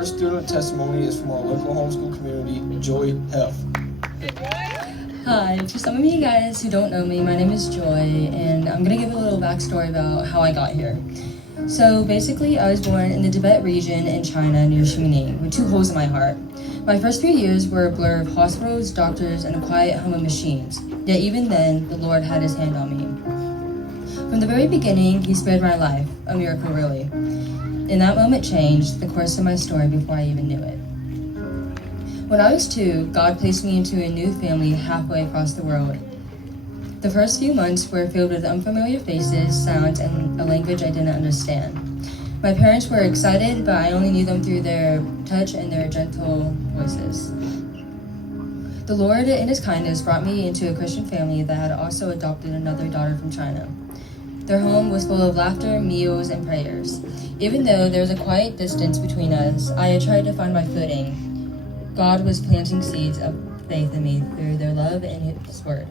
first student testimony is from our local homeschool community, Joy Heff. Hi, for some of you guys who don't know me, my name is Joy, and I'm going to give a little backstory about how I got here. So basically, I was born in the Tibet region in China near Xining, with 2 holes in my heart. My first few years were a blur of hospitals, doctors, and a quiet hum of machines. Yet even then, the Lord had his hand on me. From the very beginning, he spared my life, a miracle really. And that moment changed the course of my story before I even knew it. When I was 2, God placed me into a new family halfway across the world. The first few months were filled with unfamiliar faces, sounds, and a language I didn't understand. My parents were excited, but I only knew them through their touch and their gentle voices. The Lord, in his kindness, brought me into a Christian family that had also adopted another daughter from China. Their home was full of laughter, meals, and prayers. Even though there was a quiet distance between us, I had tried to find my footing. God was planting seeds of faith in me through their love and his word.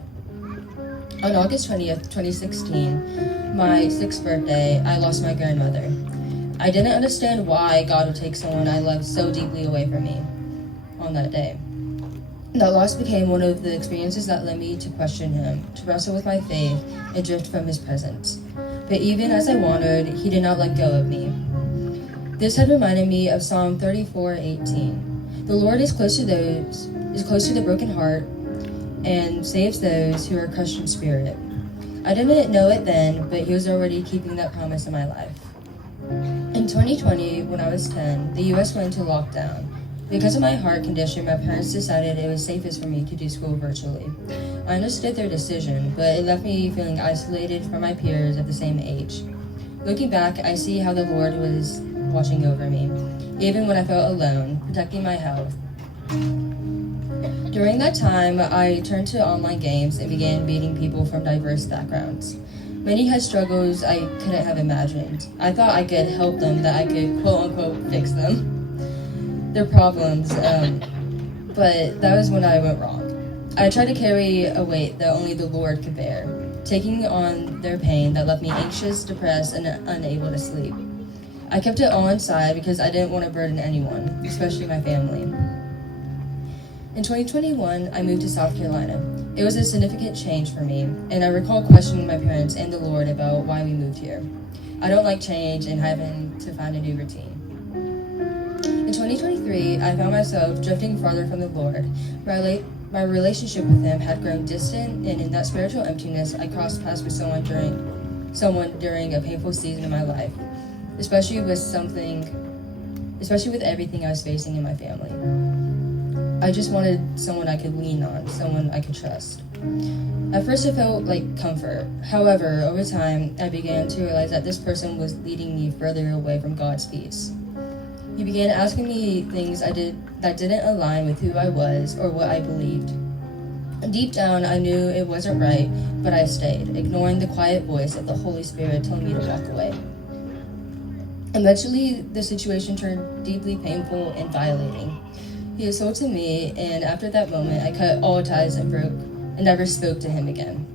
On August 20th, 2016, my 6th birthday, I lost my grandmother. I didn't understand why God would take someone I loved so deeply away from me on that day. That loss became one of the experiences that led me to question him, to wrestle with my faith, and drift from his presence. But even as I wandered, he did not let go of me. This had reminded me of Psalm 34:18. The Lord is close to the broken heart, and saves those who are crushed in spirit. I didn't know it then, but he was already keeping that promise in my life. In 2020, when I was 10, the US went into lockdown. Because of my heart condition, my parents decided it was safest for me to do school virtually. I understood their decision, but it left me feeling isolated from my peers of the same age. Looking back, I see how the Lord was watching over me, even when I felt alone, protecting my health. During that time, I turned to online games and began meeting people from diverse backgrounds. Many had struggles I couldn't have imagined. I thought I could help them, that I could quote-unquote fix their problems, but that was when I went wrong. I tried to carry a weight that only the Lord could bear, taking on their pain that left me anxious, depressed, and unable to sleep. I kept it all inside because I didn't want to burden anyone, especially my family. In 2021, I moved to South Carolina. It was a significant change for me, and I recall questioning my parents and the Lord about why we moved here. I don't like change and having to find a new routine. In 2023, I found myself drifting farther from the Lord. My relationship with him had grown distant, and in that spiritual emptiness, I crossed paths with someone during a painful season of my life, especially with everything I was facing in my family. I just wanted someone I could lean on, someone I could trust. At first it felt like comfort. However, over time, I began to realize that this person was leading me further away from God's peace. He began asking me things that didn't align with who I was or what I believed. Deep down, I knew it wasn't right, but I stayed, ignoring the quiet voice of the Holy Spirit telling me to walk away. Eventually, the situation turned deeply painful and violating. He assaulted me, and after that moment, I cut all ties and never spoke to him again.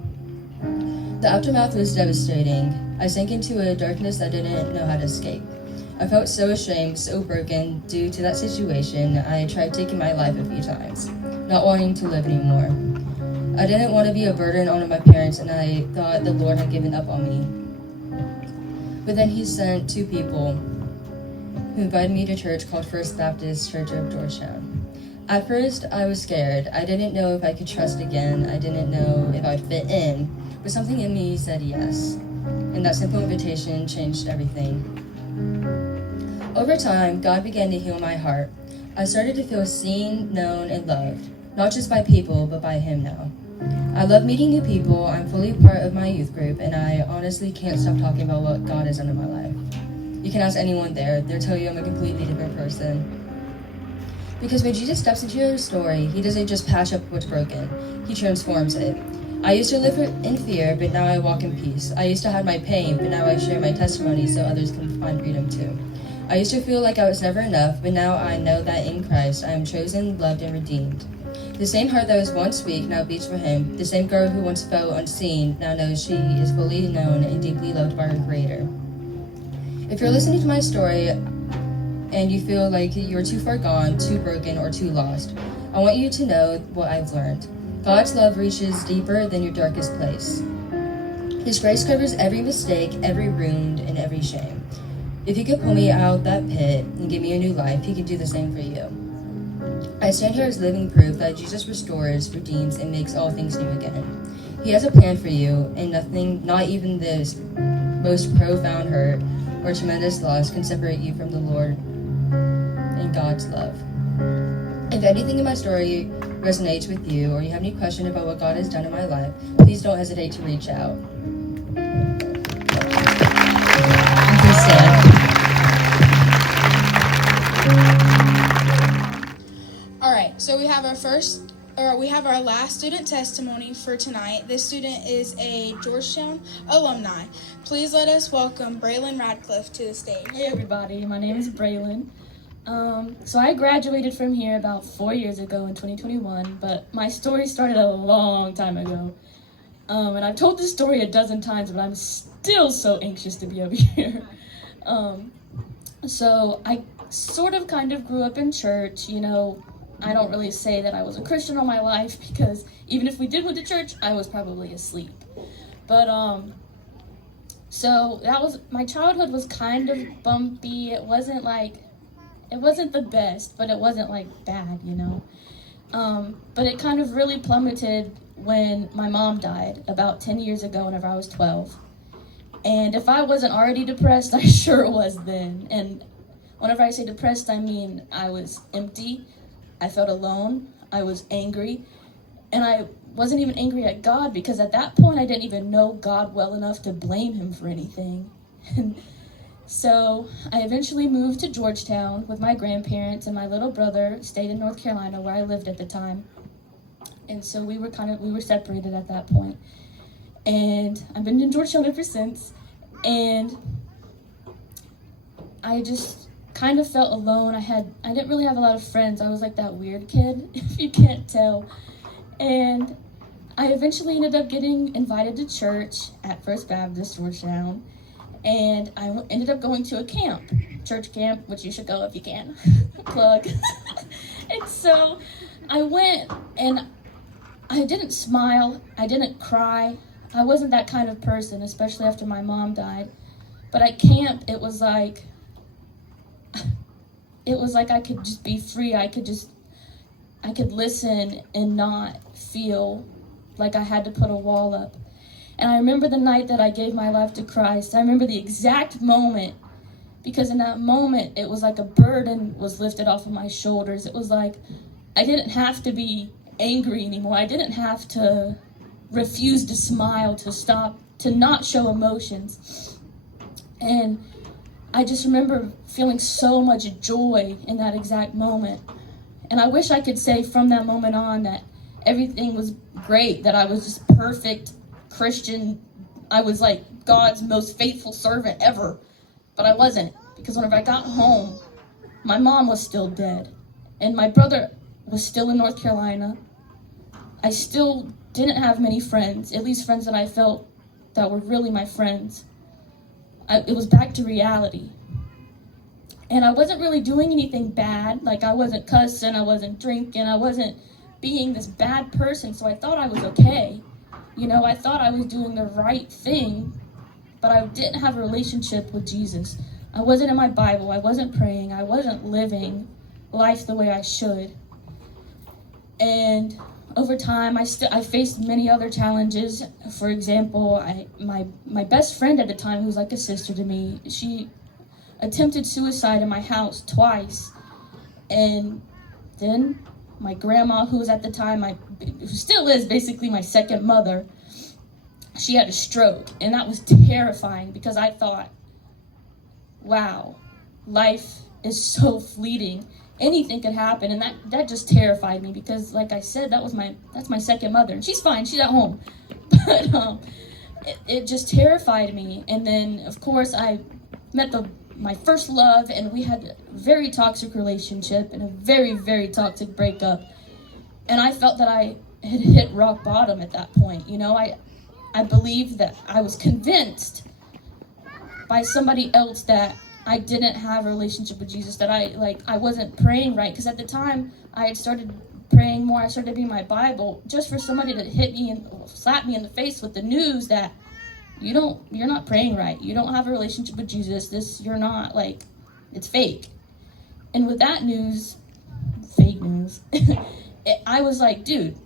The aftermath was devastating. I sank into a darkness I didn't know how to escape. I felt so ashamed, so broken due to that situation. I tried taking my life a few times, not wanting to live anymore. I didn't want to be a burden on my parents, and I thought the Lord had given up on me. But then he sent 2 people who invited me to a church called First Baptist Church of Georgetown. At first, I was scared. I didn't know if I could trust again. I didn't know if I'd fit in, but something in me said yes. And that simple invitation changed everything. Over time, God began to heal my heart. I started to feel seen, known, and loved, not just by people, but by him now. I love meeting new people. I'm fully part of my youth group, and I honestly can't stop talking about what God has done in my life. You can ask anyone there. They'll tell you I'm a completely different person. Because when Jesus steps into your story, he doesn't just patch up what's broken. He transforms it. I used to live in fear, but now I walk in peace. I used to hide my pain, but now I share my testimony so others can find freedom too. I used to feel like I was never enough, but now I know that in Christ I am chosen, loved, and redeemed. The same heart that was once weak now beats for him. The same girl who once felt unseen now knows she is fully known and deeply loved by her Creator. If you're listening to my story and you feel like you're too far gone, too broken, or too lost, I want you to know what I've learned. God's love reaches deeper than your darkest place. His grace covers every mistake, every wound, and every shame. If he could pull me out that pit and give me a new life, he could do the same for you. I stand here as living proof that Jesus restores, redeems, and makes all things new again. He has a plan for you, and nothing, not even this most profound hurt or tremendous loss, can separate you from the Lord and God's love. If anything in my story resonates with you, or you have any question about what God has done in my life, please don't hesitate to reach out. Please stand. All right, so we have our last student testimony for tonight. This student is a Georgetown alumni. Please let us welcome Braylon Radcliffe to the stage. Hey everybody, my name is Braylon. So I graduated from here about 4 years ago in 2021, but my story started a long time ago. And I've told this story a dozen times, but I'm still so anxious to be over here. So I sort of kind of grew up in church, you know. I don't really say that I was a Christian all my life, because even if we did go to church, I was probably asleep. But so that was, my childhood was kind of bumpy. It wasn't the best, but it wasn't like bad, you know. But it kind of really plummeted when my mom died about 10 years ago whenever I was 12. And if I wasn't already depressed, I sure was then. And whenever I say depressed, I mean I was empty. I felt alone, I was angry, and I wasn't even angry at God, because at that point I didn't even know God well enough to blame him for anything. And so I eventually moved to Georgetown with my grandparents, and my little brother stayed in North Carolina where I lived at the time. And so we were separated at that point. And I've been in Georgetown ever since, and I just kind of felt alone. I didn't really have a lot of friends. I was like that weird kid, if you can't tell. And I eventually ended up getting invited to church at First Baptist Georgetown, and I ended up going to a camp, church camp, which you should go if you can. Plug. And so I went, and I didn't smile, I didn't cry. I wasn't that kind of person, especially after my mom died. But at camp, it was like I could just be free. I could listen and not feel like I had to put a wall up. And I remember the night that I gave my life to Christ. I remember the exact moment, because in that moment, it was like a burden was lifted off of my shoulders. It was like I didn't have to be angry anymore. I didn't have to refuse to smile, to stop, to not show emotions. And I just remember feeling so much joy in that exact moment. And I wish I could say from that moment on that everything was great, that I was just perfect Christian. I was like God's most faithful servant ever. But I wasn't, because whenever I got home, my mom was still dead. And my brother was still in North Carolina. I still didn't have many friends, at least friends that I felt that were really my friends. It was back to reality. And I wasn't really doing anything bad. Like, I wasn't cussing, I wasn't drinking, I wasn't being this bad person, so I thought I was okay. You know, I thought I was doing the right thing, but I didn't have a relationship with Jesus. I wasn't in my Bible, I wasn't praying, I wasn't living life the way I should. And over time, I faced many other challenges. For example, my best friend at the time, who was like a sister to me, she attempted suicide in my house twice. And then my grandma, who was at the time, who still is basically my second mother, she had a stroke. And that was terrifying, because I thought, wow, life is so fleeting. Anything could happen, and that just terrified me, because, like I said, that's my second mother, and she's fine, she's at home. But it just terrified me. And then, of course, I met my first love, and we had a very toxic relationship and a very, very toxic breakup. And I felt that I had hit rock bottom at that point. You know, I believed that I was convinced by somebody else that I didn't have a relationship with Jesus, that I wasn't praying right. Because at the time, I had started praying more. I started reading my Bible just for somebody to hit me and slap me in the face with the news that you're not praying right. You don't have a relationship with Jesus. You're not, like, it's fake. And with that news, fake news, I was like, dude,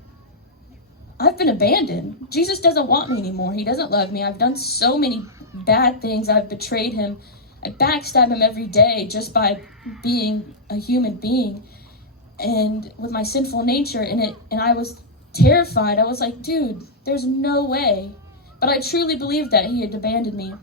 I've been abandoned. Jesus doesn't want me anymore. He doesn't love me. I've done so many bad things. I've betrayed him. I backstab him every day just by being a human being and with my sinful nature in it. And I was terrified. I was like, dude, there's no way. But I truly believed that he had abandoned me.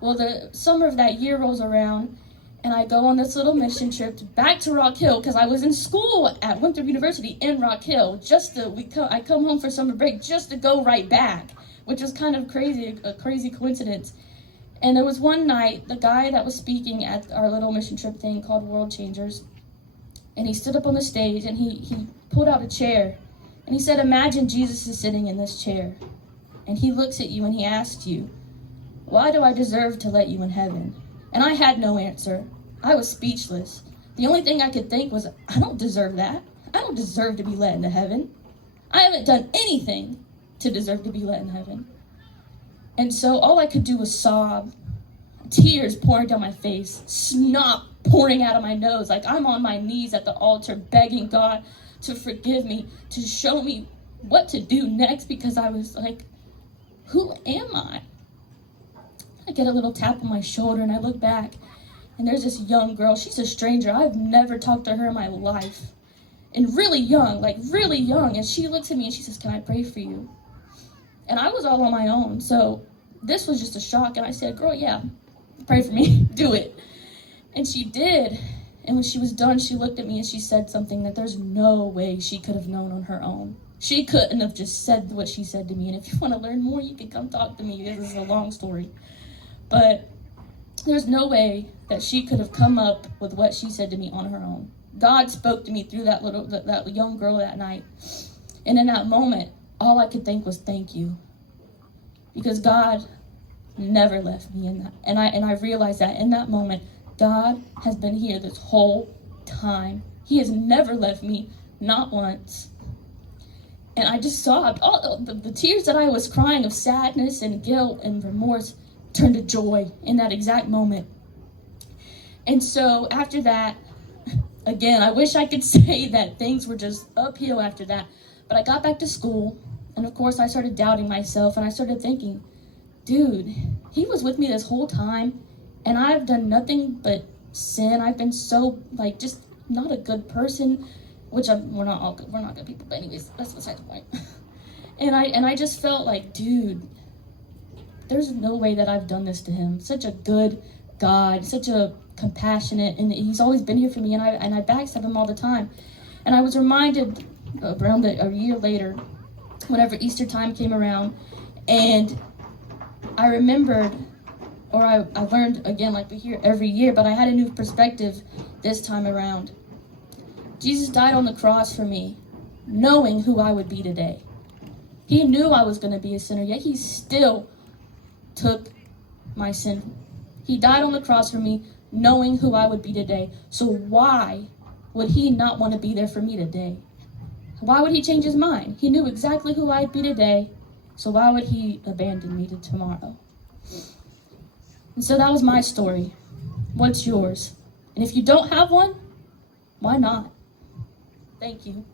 Well, the summer of that year rolls around, and I go on this little mission trip back to Rock Hill, because I was in school at Winthrop University in Rock Hill. I come home for summer break just to go right back, which was kind of crazy, a crazy coincidence. And there was one night, the guy that was speaking at our little mission trip thing called World Changers, and he stood up on the stage, and he pulled out a chair, and he said, imagine Jesus is sitting in this chair, and he looks at you and he asks you, why do I deserve to let you in heaven? And I had no answer. I was speechless. The only thing I could think was, I don't deserve that. I don't deserve to be let into heaven. I haven't done anything to deserve to be let in heaven. And so all I could do was sob, tears pouring down my face, snot pouring out of my nose, like I'm on my knees at the altar begging God to forgive me, to show me what to do next, because I was like, who am I? I get a little tap on my shoulder and I look back, and there's this young girl. She's a stranger. I've never talked to her in my life. And really young. And she looks at me and she says, can I pray for you? And I was all on my own. So this was just a shock. And I said, girl, yeah, pray for me. Do it. And she did. And when she was done, she looked at me and she said something that there's no way she could have known on her own. She couldn't have just said what she said to me. And if you want to learn more, you can come talk to me. This is a long story. But there's no way that she could have come up with what she said to me on her own. God spoke to me through that young girl that night. And in that moment, all I could think was thank you. Because God never left me in that. And I realized that in that moment, God has been here this whole time. He has never left me, not once. And I just sobbed. All the tears that I was crying of sadness and guilt and remorse turned to joy in that exact moment. And so after that, again, I wish I could say that things were just uphill after that. But I got back to school, and of course I started doubting myself, and I started thinking, dude, he was with me this whole time, and I've done nothing but sin. I've been so, just not a good person, which we're not good people, but anyways, that's besides the point. And I just felt like, dude, there's no way that I've done this to him. Such a good God, such a compassionate, and he's always been here for me, and I backstab him all the time. And I was reminded around a year later, whenever Easter time came around, and I remembered, or I learned again, like we hear every year, but I had a new perspective this time around. Jesus died on the cross for me, knowing who I would be today. He knew I was going to be a sinner, yet he still took my sin. He died on the cross for me, knowing who I would be today. So why would he not want to be there for me today? Why would he change his mind? He knew exactly who I'd be today, so why would he abandon me to tomorrow? And so that was my story. What's yours? And if you don't have one, why not? Thank you.